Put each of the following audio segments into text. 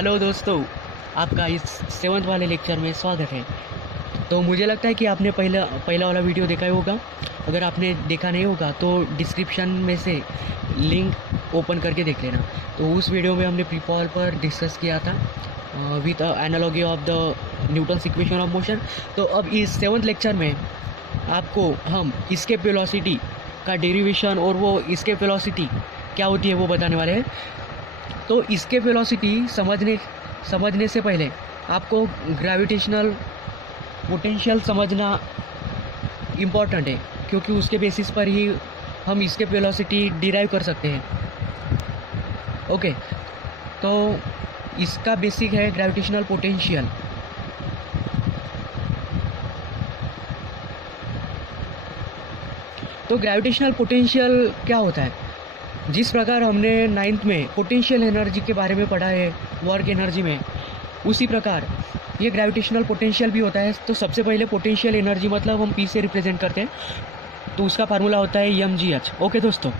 Hello दोस्तों, आपका इस सेवन्थ वाले लेक्चर में स्वागत है। तो मुझे लगता है कि आपने पहला पहला वाला वीडियो देखा ही होगा। अगर आपने देखा नहीं होगा तो डिस्क्रिप्शन में से लिंक ओपन करके देख लेना। तो उस वीडियो में हमने प्रीपॉल पर डिस्कस किया था with analogy of the Newton's equation of motion. तो अब इस सेवन्थ लेक्चर में आपको हम एस्केप वेलोसिटी का डेरिवेशन और वो एस्केप वेलोसिटी क्या होती है वो बताने वाले हैं। तो एस्केप वेलोसिटी समझने से पहले आपको ग्रेविटेशनल पोटेंशियल समझना इम्पॉर्टेंट है, क्योंकि उसके बेसिस पर ही हम एस्केप वेलोसिटी डिराइव कर सकते हैं। ओके, तो इसका बेसिक है ग्रेविटेशनल पोटेंशियल। तो ग्रेविटेशनल पोटेंशियल क्या होता है? जिस प्रकार हमने 9th में पोटेंशियल एनर्जी के बारे में पढ़ा है वर्क एनर्जी में, उसी प्रकार ये ग्रेविटेशनल पोटेंशियल भी होता है। तो सबसे पहले पोटेंशियल एनर्जी मतलब हम पी से रिप्रेजेंट करते हैं, तो उसका फार्मूला होता है mgh। ओके दोस्तों,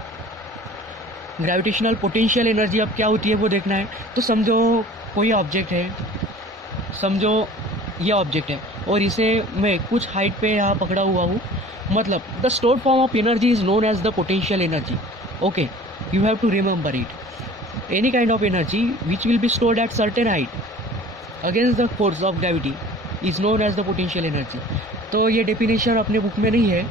ग्रेविटेशनल पोटेंशियल एनर्जी अब क्या होती है वो देखना है। तो समझो कोई ऑब्जेक्ट है, समझो ये ऑब्जेक्ट है और इसे मैं कुछ हाइट पे यहाँ पकड़ा हुआ हूँ, मतलब the stored form of energy is known as the potential energy. Okay, you have to remember it. Any kind of energy which will be stored at certain height against the force of gravity is known as the potential energy. तो ये definition अपने book में नहीं है,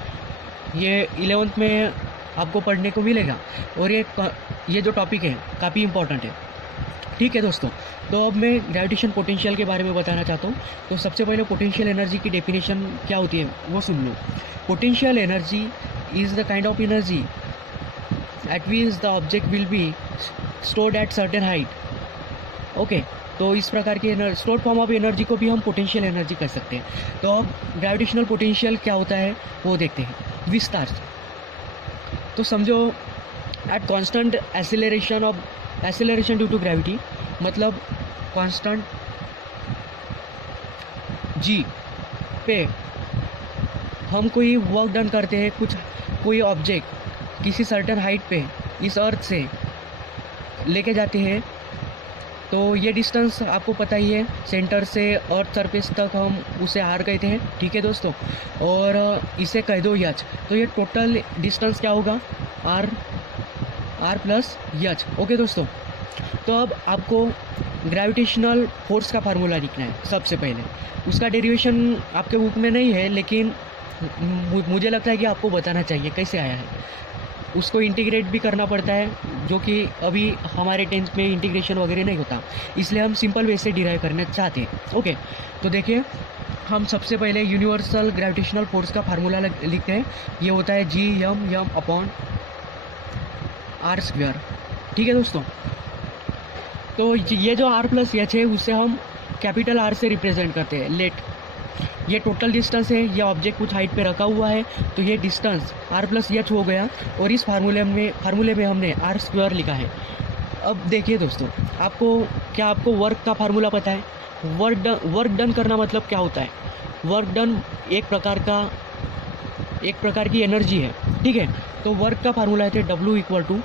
ये 11th में आपको पढ़ने को मिलेगा और ये जो टॉपिक है काफ़ी इम्पोर्टेंट है। ठीक है दोस्तों, तो अब मैं ग्रेविटेशन पोटेंशियल के बारे में बताना चाहता हूँ। तो सबसे पहले पोटेंशियल एनर्जी की डेफिनेशन क्या होती है वो सुन लो। Potential energy is the kind of energy at which the object will be stored at certain height. Okay, तो इस प्रकार की स्टोर्ड फॉर्म ऑफ एनर्जी को भी हम पोटेंशियल एनर्जी कर सकते हैं। तो अब ग्रेविटेशनल पोटेंशियल क्या होता है वो देखते हैं विस्तार से। तो समझो at constant acceleration due to gravity, मतलब कांस्टेंट जी पे हम कोई वर्क डन करते हैं, कोई ऑब्जेक्ट किसी सर्टेन हाइट पे इस अर्थ से लेके जाते हैं। तो ये डिस्टेंस आपको पता ही है, सेंटर से अर्थ सरफेस तक हम उसे आर कहते हैं। ठीक है दोस्तों, और इसे कह दो यच। तो ये टोटल डिस्टेंस क्या होगा? Are plus h. ओके दोस्तों, तो अब आपको ग्रेविटेशनल फोर्स का फार्मूला लिखना है। सबसे पहले उसका डेरिवेशन आपके बुक में नहीं है, लेकिन मुझे लगता है कि आपको बताना चाहिए कैसे आया है। उसको इंटीग्रेट भी करना पड़ता है, जो कि अभी हमारे 10th में इंटीग्रेशन वगैरह नहीं होता, इसलिए हम सिंपल वे से डिराइव करना चाहते हैं। ओके, तो देखिए हम सबसे पहले यूनिवर्सल ग्रेविटेशनल फोर्स का फार्मूला लिखते हैं। ये होता है G अपॉन आर स्क्वायर। ठीक है दोस्तों, तो ये जो आर प्लस एच है उसे हम कैपिटल आर से रिप्रेजेंट करते हैं। लेट ये टोटल डिस्टेंस है, ये ऑब्जेक्ट कुछ हाइट पे रखा हुआ है, तो ये डिस्टेंस आर प्लस एच हो गया और इस फार्मूले में हमने आर स्क्वायर लिखा है। अब देखिए दोस्तों, आपको वर्क का फार्मूला पता है? वर्क डन करना मतलब क्या होता है? वर्क डन एक प्रकार की एनर्जी है। ठीक है, तो वर्क का फार्मूला है W equal to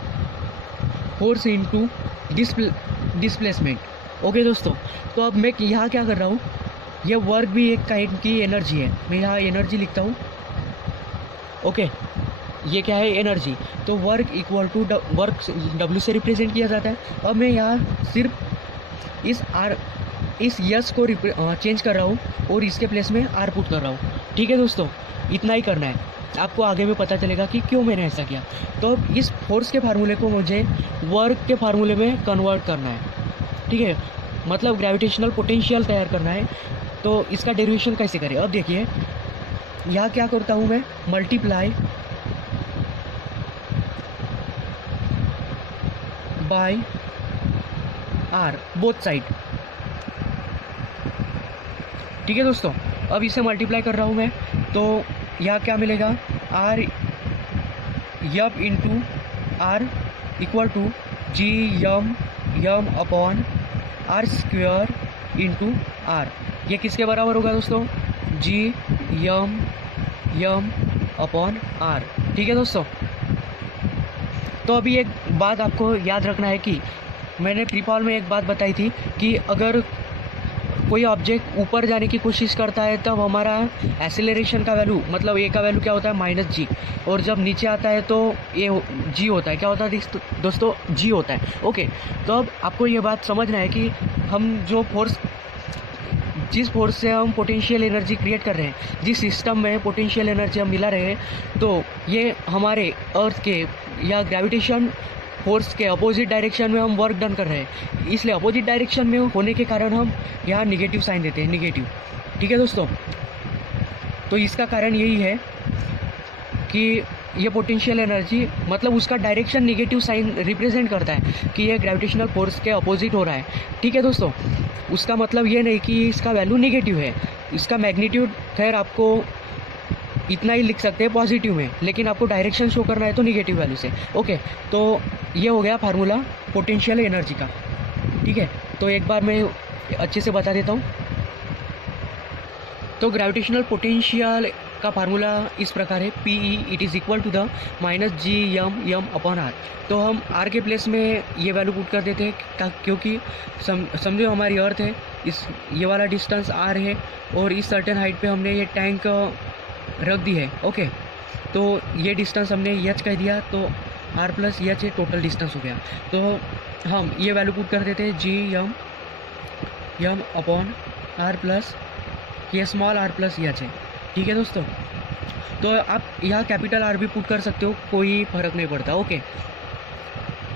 force into displacement. Okay दोस्तों, तो अब मैं यहाँ क्या कर रहा हूँ, ये वर्क भी एक काइंड की एनर्जी है, मैं यहाँ एनर्जी लिखता हूँ। ओके, ये क्या है? एनर्जी। तो work equal to work W से रिप्रेजेंट किया जाता है। अब मैं यहाँ सिर्फ इस यस को चेंज कर रहा हूँ और इसके प्लेस में आर पुट कर रहा हूँ। ठीक है दोस्तों, इतना ही करना है, आपको आगे में पता चलेगा कि क्यों मैंने ऐसा किया। तो अब इस फोर्स के फार्मूले को मुझे वर्क के फार्मूले में कन्वर्ट करना है। ठीक है, मतलब ग्रेविटेशनल पोटेंशियल तैयार करना है। तो इसका डेरिवेशन कैसे करें? अब देखिए यहाँ क्या करता हूँ मैं, multiply by R both side. ठीक है दोस्तों, अब इसे मल्टीप्लाई कर रहा हूँ मैं, तो यहाँ क्या मिलेगा? R m into R equal to G upon R square into R. ये किसके बराबर होगा दोस्तों? G upon R. ठीक है दोस्तों, तो अभी एक बात आपको याद रखना है कि मैंने प्री पॉल में एक बात बताई थी कि अगर कोई ऑब्जेक्ट ऊपर जाने की कोशिश करता है तब हमारा एक्सेलरेशन का वैल्यू, मतलब ए का वैल्यू क्या होता है, -g, और जब नीचे आता है तो ए जी होता है। क्या होता है दोस्तों, जी होता है। ओके, तो अब आपको ये बात समझना है कि हम जिस फोर्स से हम पोटेंशियल एनर्जी क्रिएट कर रहे हैं, जिस सिस्टम में पोटेंशियल एनर्जी हम मिला रहे हैं, तो ये हमारे अर्थ के या ग्रेविटेशन फोर्स के अपोजिट डायरेक्शन में हम वर्क डन कर रहे हैं। इसलिए अपोजिट डायरेक्शन में होने के कारण हम यहाँ निगेटिव साइन देते हैं, निगेटिव। ठीक है दोस्तों, तो इसका कारण यही है कि ये पोटेंशियल एनर्जी, मतलब उसका डायरेक्शन निगेटिव साइन रिप्रेजेंट करता है कि ये ग्रेविटेशनल फोर्स के अपोजिट हो रहा है। ठीक है दोस्तों, उसका मतलब ये नहीं कि इसका वैल्यू निगेटिव है। इसका मैग्नीट्यूड खैर आपको इतना ही लिख सकते हैं पॉजिटिव में, लेकिन आपको डायरेक्शन शो करना है तो निगेटिव वैल्यू से। ओके, तो ये हो गया फार्मूला पोटेंशियल एनर्जी का। ठीक है, तो एक बार मैं अच्छे से बता देता हूँ। तो ग्रेविटेशनल पोटेंशियल का फार्मूला इस प्रकार है, PE it is equal to the -GM/r। तो हम r के प्लेस में ये वैल्यू पुट कर देते हैं क्योंकि समझो हमारी अर्थ है, ये वाला डिस्टेंस r है और इस सर्टेन हाइट पे हमने ये टैंक रख दी है। ओके, तो ये डिस्टेंस हमने h कह दिया, तो r + h टोटल डिस्टेंस हो गया। तो हम ये वैल्यू पुट कर देते हैं GM/r प्लस ये स्मॉल r प्लस h है। ठीक है दोस्तों, तो आप यहाँ कैपिटल R भी पुट कर सकते हो, कोई फ़र्क नहीं पड़ता। ओके,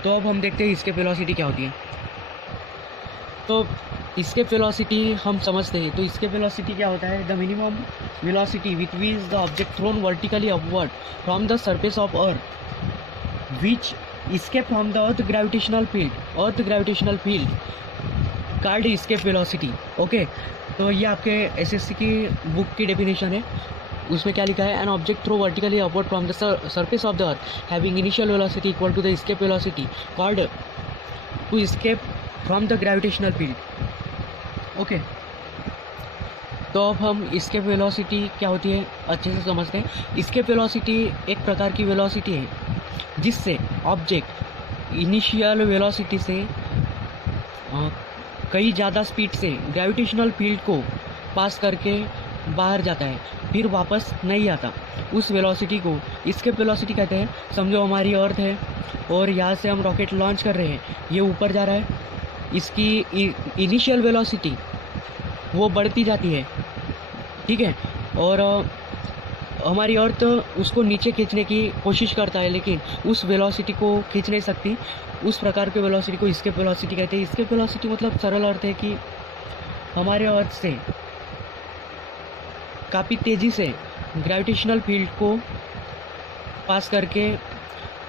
तो अब हम देखते हैं इसके वेलोसिटी क्या होती है। तो इसके वेलोसिटी हम समझते हैं। तो इसके वेलोसिटी क्या होता है, the minimum velocity with which the object thrown vertically upward from the surface of earth which escape from the earth gravitational field called escape velocity। Okay, तो ये आपके एसएससी की बुक की डेफिनेशन है। उसमें क्या लिखा है, an object throw vertically upward from the surface of the earth having initial velocity equal to the escape velocity called to escape from the gravitational field। Okay, तो अब हम escape velocity क्या होती है अच्छे से समझते हैं। escape velocity एक प्रकार की वेलोसिटी है जिससे ऑब्जेक्ट इनिशियल वेलोसिटी से कई ज़्यादा स्पीड से ग्रेविटेशनल फील्ड को पास करके बाहर जाता है, फिर वापस नहीं आता। उस वेलोसिटी को escape velocity कहते हैं। समझो हमारी अर्थ है और यहाँ से हम रॉकेट लॉन्च कर रहे हैं, ये ऊपर जा रहा है, इसकी इनिशियल वेलोसिटी वो बढ़ती जाती है। ठीक है, और हमारी अर्थ उसको नीचे खींचने की कोशिश करता है, लेकिन उस वेलोसिटी को खींच नहीं सकती। उस प्रकार के वेलोसिटी को escape velocity कहते हैं। escape velocity मतलब सरल अर्थ है कि हमारे अर्थ से काफ़ी तेज़ी से ग्रेविटेशनल फील्ड को पास करके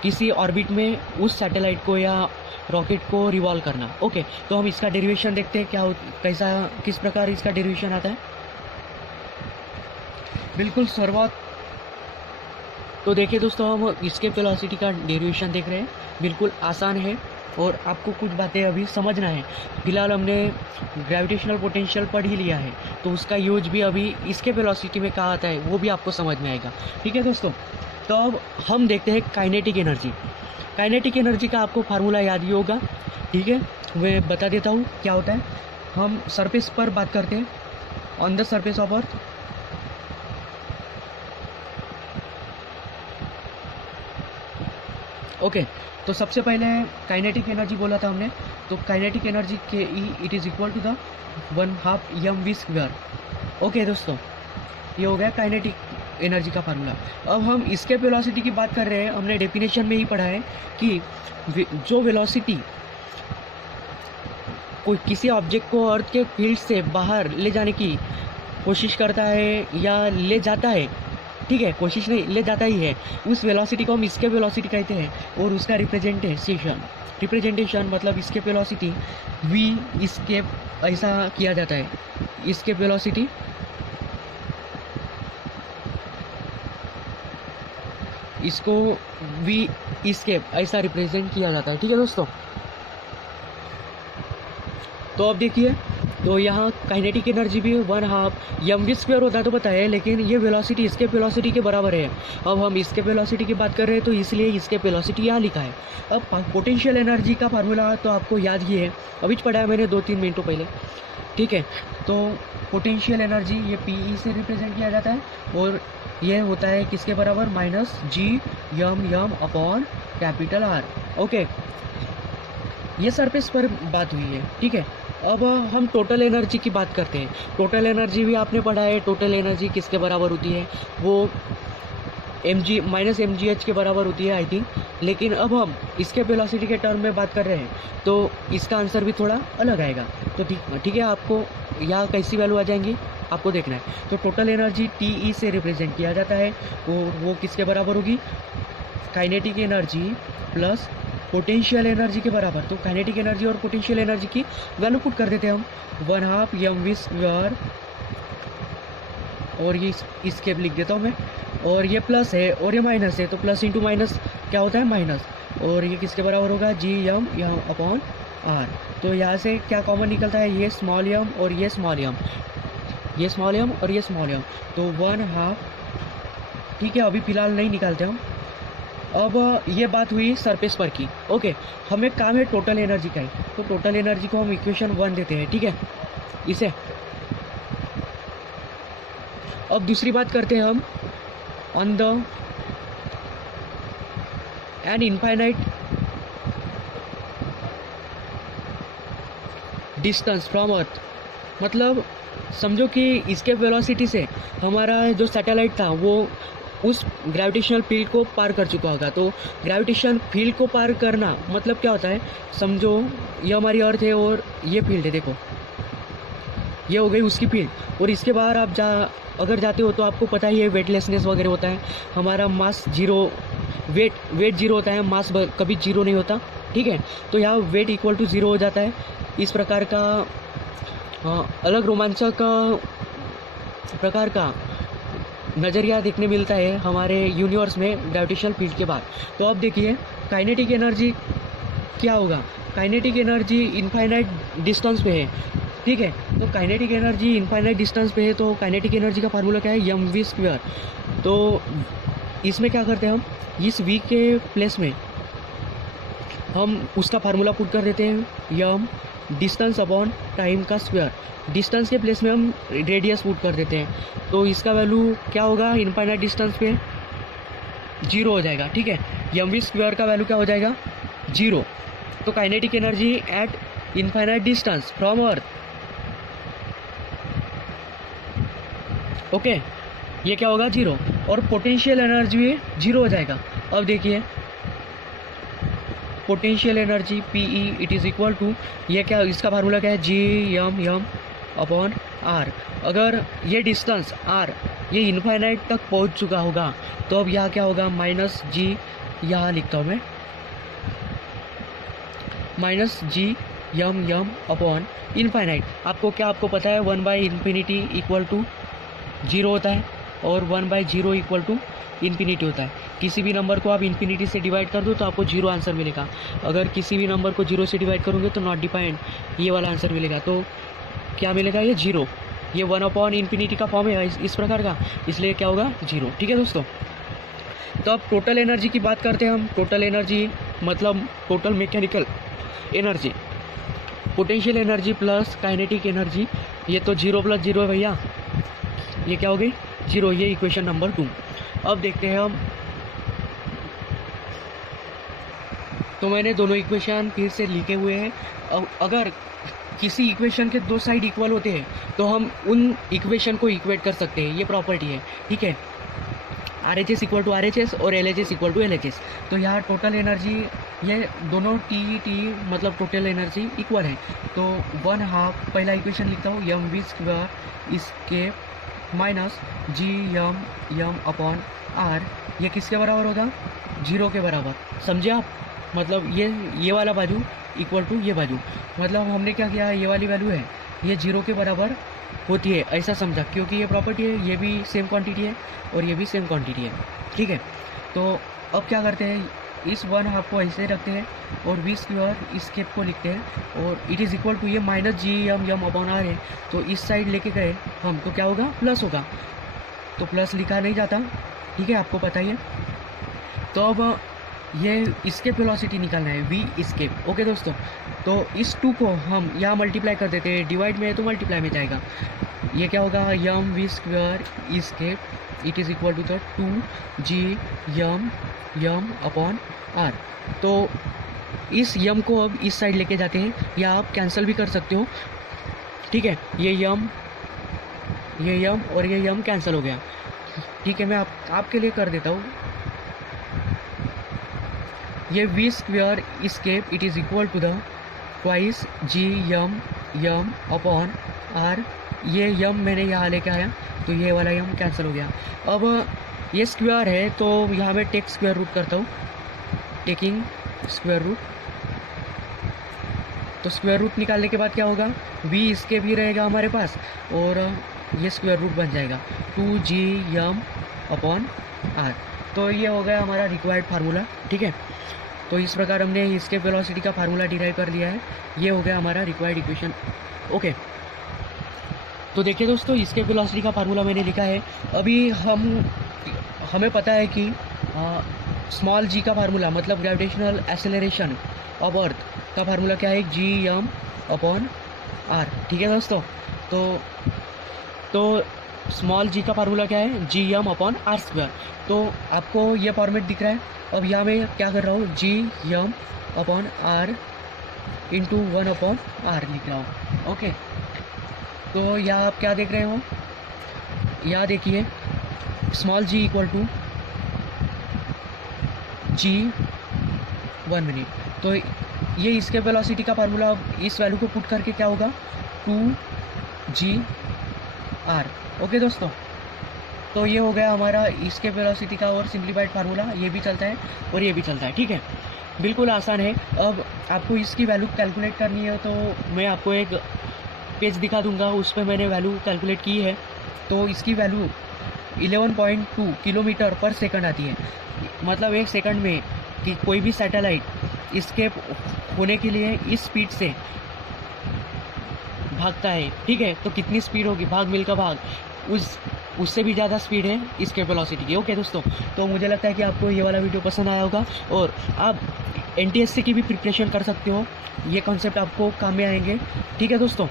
किसी ऑर्बिट में उस सैटेलाइट को या रॉकेट को रिवॉल्व करना। ओके, तो हम इसका डेरिवेशन देखते हैं, किस प्रकार इसका डेरिवेशन आता है। बिल्कुल शुरुआत तो देखिए दोस्तों, हम escape velocity का डेरिवेशन देख रहे हैं। बिल्कुल आसान है और आपको कुछ बातें अभी समझना है। फिलहाल हमने ग्रेविटेशनल पोटेंशियल पढ़ ही लिया है, तो उसका यूज भी अभी escape velocity में कहाँ आता है वो भी आपको समझ में आएगा। ठीक है दोस्तों, तो अब हम देखते हैं काइनेटिक एनर्जी। काइनेटिक एनर्जी का आपको फार्मूला याद ही होगा। ठीक है, मैं बता देता हूँ क्या होता है। हम सरफेस पर बात करते हैं, on the surface of earth. Okay, तो सबसे पहले काइनेटिक एनर्जी बोला था हमने, तो काइनेटिक एनर्जी के it is equal to the 1/2 mv²। Okay दोस्तों, ये हो गया काइनेटिक एनर्जी का फार्मूला। अब हम escape velocity की बात कर रहे हैं। हमने डेफिनेशन में ही पढ़ा है कि जो वेलोसिटी कोई किसी ऑब्जेक्ट को अर्थ के फील्ड से बाहर ले जाने की कोशिश करता है या ले जाता है, ठीक है, कोशिश नहीं, ले जाता ही है, उस वेलोसिटी को हम escape velocity कहते हैं। और उसका रिप्रेजेंटेशन मतलब escape velocity v escape ऐसा किया जाता है। escape velocity इसको v escape ऐसा रिप्रेजेंट किया जाता है। ठीक है दोस्तों, तो अब देखिए तो यहाँ काइनेटिक एनर्जी भी 1/2 mv² होता है तो पता है, लेकिन ये वेलोसिटी इसके वेलोसिटी के बराबर है। अब हम इसके वेलोसिटी की बात कर रहे हैं तो इसलिए इसके वेलोसिटी यहाँ लिखा है। अब पोटेंशियल एनर्जी का फार्मूला तो आपको याद ही है, अभी पढ़ा है मैंने 2-3 मिनटों पहले, ठीक है। तो पोटेंशियल एनर्जी ये PE से रिप्रेजेंट किया जाता है और ये होता है किसके बराबर, -G(m)/R। ओके, ये सरफेस पर बात हुई है, ठीक है। अब हम टोटल एनर्जी की बात करते हैं। टोटल एनर्जी भी आपने पढ़ा है, टोटल एनर्जी किसके बराबर होती है, वो mgh के बराबर होती है आई थिंक। लेकिन अब हम इसके वेलोसिटी के टर्म में बात कर रहे हैं तो इसका आंसर भी थोड़ा अलग आएगा। तो ठीक है, आपको यहाँ कैसी वैल्यू आ जाएंगी आपको देखना है। तो टोटल एनर्जी TE से रिप्रेजेंट किया जाता है और वो किसके बराबर होगी, kinetic energy plus potential energy के बराबर। तो काइनेटिक एनर्जी और पोटेंशियल एनर्जी की वैल्यू पुट कर देते हैं हम, 1/2 mv², और ये इसके लिख देता हूँ मैं, और ये प्लस है और ये माइनस है, तो प्लस इंटू माइनस क्या होता है, माइनस, और ये किसके बराबर होगा, G(m)/R। तो यहाँ से क्या कॉमन निकलता है, ये स्मॉल m और ये स्मॉल m, ये स्मॉल m और ये स्मॉल m, तो 1/2, ठीक है। अभी फ़िलहाल नहीं निकालते हम। अब ये बात हुई सरफेस पर की। ओके, हमें काम है टोटल एनर्जी का ही, तो टोटल एनर्जी को हम इक्वेशन 1 देते हैं, ठीक है इसे। अब दूसरी बात करते हैं हम, on the an infinite distance from earth, मतलब समझो कि इसके वेलोसिटी से हमारा जो सैटेलाइट था वो उस ग्रेविटेशनल फील्ड को पार कर चुका होगा। तो ग्रेविटेशन फील्ड को पार करना मतलब क्या होता है, समझो ये हमारी अर्थ है और ये फील्ड है, देखो ये हो गई उसकी फील्ड, और इसके बाहर आप अगर जाते हो तो आपको पता ही है वेटलेसनेस वगैरह होता है, हमारा मास जीरो, वेट जीरो होता है, मास कभी जीरो नहीं होता, ठीक है। तो यहाँ वेट इक्वल टू ज़ीरो हो जाता है। इस प्रकार का अलग रोमांचक प्रकार का नज़रिया देखने मिलता है हमारे यूनिवर्स में ग्रेविटेशनल फील्ड के बाद। तो अब देखिए काइनेटिक एनर्जी क्या होगा, काइनेटिक एनर्जी इनफाइनाइट डिस्टेंस पे है, ठीक है। तो काइनेटिक एनर्जी इनफाइनाइट डिस्टेंस पे है, तो काइनेटिक एनर्जी का फार्मूला क्या है, mv²। तो इसमें क्या करते हैं हम, इस v के प्लेस में हम उसका फार्मूला पुट कर देते हैं, यम डिस्टेंस अपॉन टाइम का स्क्वायर। डिस्टेंस के प्लेस में हम रेडियस पुट कर देते हैं, तो इसका वैल्यू क्या होगा, इनफाइनाइट डिस्टेंस पे 0 हो जाएगा, ठीक है। mv² का वैल्यू क्या हो जाएगा, 0। तो kinetic energy at infinite distance from earth, okay, ये क्या होगा, 0। और पोटेंशियल एनर्जी भी 0 हो जाएगा। अब देखिए potential energy PE it is equal to, ये क्या, इसका फार्मूला क्या है, G(m)/R। अगर ये डिस्टेंस R ये इनफाइनाइट तक पहुंच चुका होगा तो अब यहाँ क्या होगा, -G, यहाँ लिखता हूँ मैं, -G(m)/इनफाइनाइट। आपको पता है 1/∞ इक्वल टू 0 होता है और 1/0 इक्वल टू इन्फिनिटी होता है। किसी भी नंबर को आप इन्फिनिटी से डिवाइड कर दो तो आपको 0 आंसर मिलेगा, अगर किसी भी नंबर को 0 से डिवाइड करोगे तो नॉट डिफाइंड ये वाला आंसर मिलेगा। तो क्या मिलेगा, ये 0, ये 1/∞ का फॉर्म है इस प्रकार का, इसलिए क्या होगा, 0, ठीक है दोस्तों। तो अब टोटल एनर्जी की बात करते हैं हम। टोटल एनर्जी मतलब total mechanical energy, potential energy plus kinetic energy, ये तो 0 + 0 है भैया, ये क्या हो गई, 0। ये इक्वेशन नंबर 2। अब देखते हैं हम, तो मैंने दोनों इक्वेशन फिर से लिखे हुए हैं। अब अगर किसी इक्वेशन के 2 साइड इक्वल होते हैं तो हम उन इक्वेशन को इक्वेट कर सकते हैं, ये प्रॉपर्टी है, ठीक है। RHS इक्वल टू RHS और LHS इक्वल टू LHS। तो यहाँ टोटल एनर्जी ये दोनों TE मतलब टोटल एनर्जी इक्वल है, तो 1/2 पहला इक्वेशन लिखता हूँ, mv² इसके -G(m)/R, ये किसके बराबर होगा, 0 के बराबर, समझे आप। मतलब ये वाला बाजू इक्वल टू ये बाजू, मतलब हमने क्या किया, ये वाली वैल्यू है ये 0 के बराबर होती है, ऐसा समझा, क्योंकि ये प्रॉपर्टी है, ये भी सेम क्वांटिटी है और ये भी सेम क्वांटिटी है, ठीक है। तो अब क्या करते हैं, इस 1/2 को ऐसे रखते हैं और v स्क्वायर इस केप को लिखते हैं और इट इज़ इक्वल टू ये minus G m upon R है, तो इस साइड लेके गए हम तो क्या होगा, प्लस होगा, तो प्लस लिखा नहीं जाता, ठीक है, आपको पता ही है। तो अब ये इसकेप वेलोसिटी निकालना है, v इसकेप। ओके दोस्तों, तो इस 2 को हम यहाँ मल्टीप्लाई कर देते हैं, डिवाइड में है तो मल्टीप्लाई में जाएगा, ये क्या होगा, m v square escape it is equal to the 2g m upon r. तो इस यम को अब इस साइड लेके जाते हैं, या आप कैंसिल भी कर सकते हो, ठीक है, ये यम और ये यम कैंसिल हो गया, ठीक है, मैं आपके लिए कर देता हूँ। ये v square escape it is equal to the twice g m upon r, ये यम मैंने यहाँ लेके आया तो ये वाला यम कैंसिल हो गया। अब ये स्क्वायर है तो यहाँ मैं टेक स्क्वायर रूट करता हूँ, टेकिंग स्क्वायर रूट, तो स्क्वायर रूट निकालने के बाद क्या होगा, v इसके भी रहेगा हमारे पास और ये स्क्वायर रूट बन जाएगा 2g यम अपॉन आर। तो ये हो गया हमारा रिक्वायर्ड फार्मूला, ठीक है। तो इस प्रकार हमने इसके वेलोसिटी का फार्मूला डिराइव कर लिया है, ये हो गया हमारा रिक्वायर्ड इक्वेशन। ओके, तो देखिए दोस्तों, इसके वेलोसिटी का फार्मूला मैंने लिखा है। अभी हमें पता है कि स्मॉल जी का फार्मूला मतलब ग्रेविटेशनल एक्सेलरेशन ऑफ अर्थ का फार्मूला क्या है, जी यम अपॉन आर, ठीक है दोस्तों। तो स्मॉल जी का फार्मूला क्या है, जी यम अपॉन आर स्क्वायर। तो आपको ये फॉर्मेट दिख रहा है। अब यहाँ मैं क्या कर रहा हूँ, g m upon r into 1 upon r लिख रहा हूँ। ओके, तो यहाँ आप क्या देख रहे हो, यहाँ देखिए small g equal to g 1 minute. तो ये इसके वेलोसिटी का फार्मूला, इस वैल्यू को पुट करके क्या होगा, 2g r। ओके दोस्तों, तो ये हो गया हमारा इसके वेलोसिटी का और सिंप्लीफाइड फार्मूला, ये भी चलता है और ये भी चलता है, ठीक है, बिल्कुल आसान है। अब आपको इसकी वैल्यू कैलकुलेट करनी है तो मैं आपको एक पेज दिखा दूंगा, उस पर मैंने वैल्यू कैलकुलेट की है। तो इसकी वैल्यू 11.2 किलोमीटर पर सेकंड आती है, मतलब 1 सेकंड में कि कोई भी सैटेलाइट इसके होने के लिए इस स्पीड से भागता है, ठीक है। तो कितनी स्पीड होगी, भाग मिलकर भाग, उससे भी ज़्यादा स्पीड है इसके वेलोसिटी की। ओके दोस्तों, तो मुझे लगता है कि आपको ये वाला वीडियो पसंद आया होगा और आप NTSC की भी प्रिपरेशन कर सकते हो, ये कॉन्सेप्ट आपको काम में आएंगे, ठीक है दोस्तों।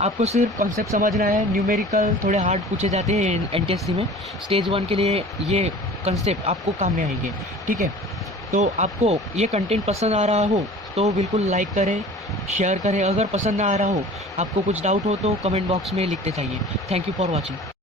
आपको सिर्फ कॉन्सेप्ट समझना है, न्यूमेरिकल थोड़े हार्ड पूछे जाते हैं NTSC में, स्टेज 1 के लिए ये कॉन्सेप्ट आपको काम में आएंगे, ठीक है। तो आपको ये कंटेंट पसंद आ रहा हो तो बिल्कुल लाइक करें, शेयर करें। अगर पसंद ना आ रहा हो, आपको कुछ डाउट हो तो कमेंट बॉक्स में लिखते जाइए। Thank you for watching.